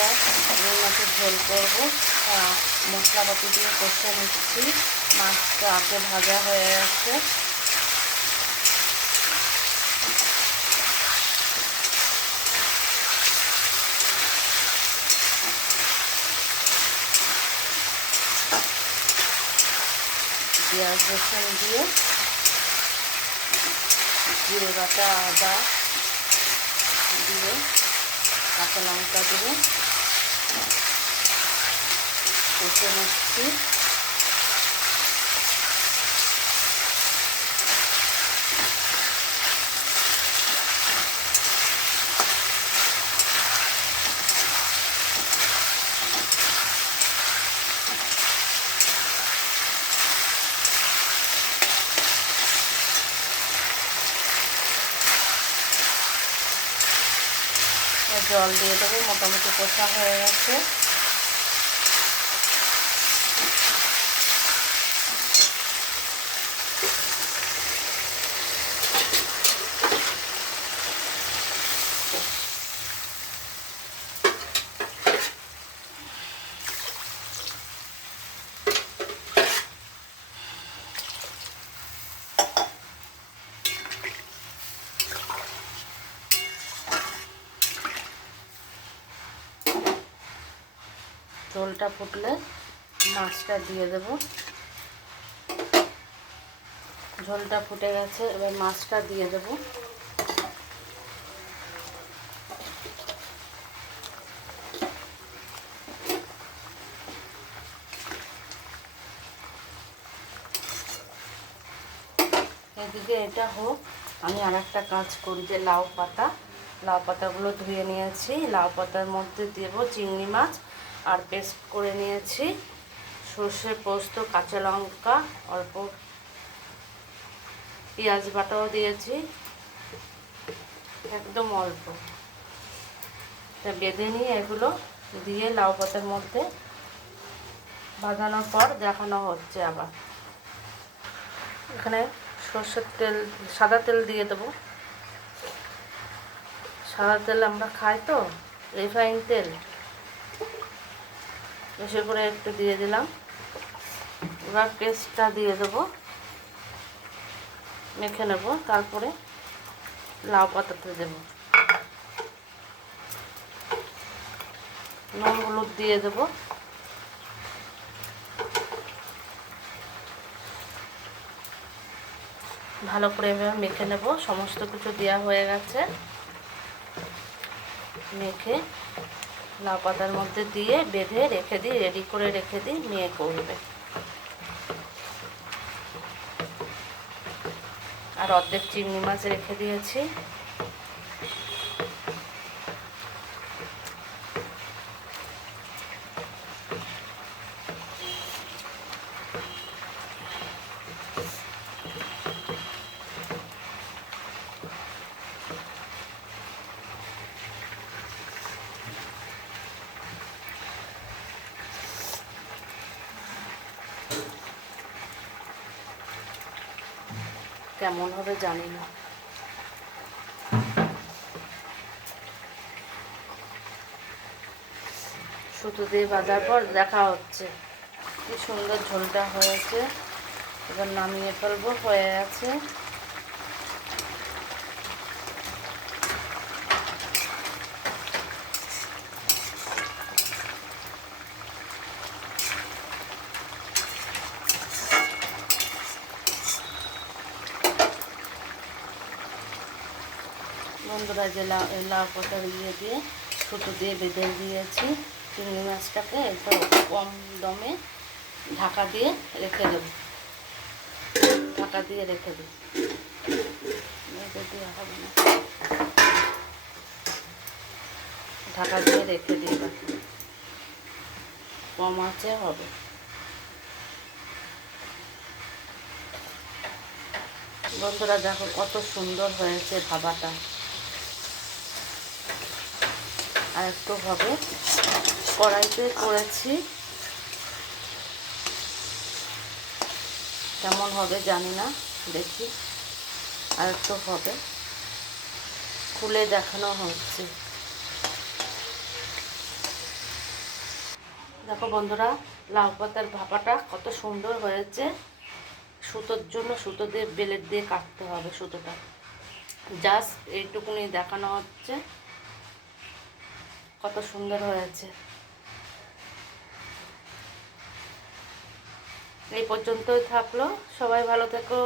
বন্ধুরা, রুই মাছের ঝোল করবো। মশলাপাতি দিয়ে কষে নিচ্ছি। মাছটা আগে ভাজা হয়ে গেছে। পেঁয়াজ রসুন দিয়ে জিরে বাটা, আদা দিয়ে, কাঁচা লঙ্কা দিয়ে কষে নিচ্ছি। জল দিয়ে দেবো। মোটামুটি কষা হয়ে গেছে। ঝোলটা ফুটলে মাছটা দিয়ে দেব। ঝোলটা ফুটে গেছে, এবার মাছটা দিয়ে দেব। এদিকে এটা হোক, আমি আর একটা কাজ করি। যে লাউ পাতাগুলো ধুয়ে নিয়েছি। লাউ পাতার মধ্যে দেব চিংড়ি মাছ, আর পেস্ট করে নিয়েছি সর্ষে, পোস্ত, কাঁচা লঙ্কা, অল্প পেঁয়াজ বাটাও দিয়েছি, একদম অল্প। তা বেঁধে নিয়ে এগুলো দিয়ে লাউ পাতার মধ্যে ভাজানোর পর দেখানো হচ্ছে। আবার এখানে সর্ষের তেল, সাদা তেল দিয়ে দেবো। সাদা তেল আমরা খাই তো, রিফাইন তেল বেশি করে একটু দিয়ে দিলাম। এবার পেস্টটা দিয়ে দেবো, মেখে নেব। তারপরে লাউ পাতাতে দেব। নুন হলুদ দিয়ে দেব। ভালো করে এভাবে মেখে নেব। সমস্ত কিছু দেওয়া হয়ে গেছে। মেখে লাউ পাতার মধ্যে দিয়ে বেঁধে রেখে দিই, রেডি করে রেখে দিই, নিয়ে করবে। আর অর্ধেক চিংড়ি মাছ রেখে দিয়েছি। কেমন হবে জানি না। সুতো দিয়ে বাজার পর দেখা হচ্ছে। কি সুন্দর ঝোলটা হয়েছে। এবার নামিয়ে ফেলবো। হয়ে গেছে। বন্ধুরা, যে লাউ পাতা দিয়ে সুতো দিয়ে বেঁধে দিয়েছি চিংড়ি মাছটাকে, একটু কম দমে ঢাকা দিয়ে রেখে দেব। ঢাকা দিয়ে রেখে দেব। হবে না, ঢাকা দিয়ে রেখে দিই। কম আঁচে হবে। বন্ধুরা দেখো কত সুন্দর হয়েছে ভাবাটা। আর একটু হবে। কড়াইতে করেছি, কেমন হবে জানি না, দেখি। আর একটু হবে। খুলে দেখানো হচ্ছে। দেখো বন্ধুরা, লাউ পাতার ভাপাটা কত সুন্দর হয়েছে। সুতোর জন্য সুতো দিয়ে বেলেট দিয়ে কাটতে হবে সুতোটা, জাস্ট এইটুকুনি দেখানো হচ্ছে কত সুন্দর হয়েছে। এই পর্যন্তই থাকলো, সবাই ভালো থেকো।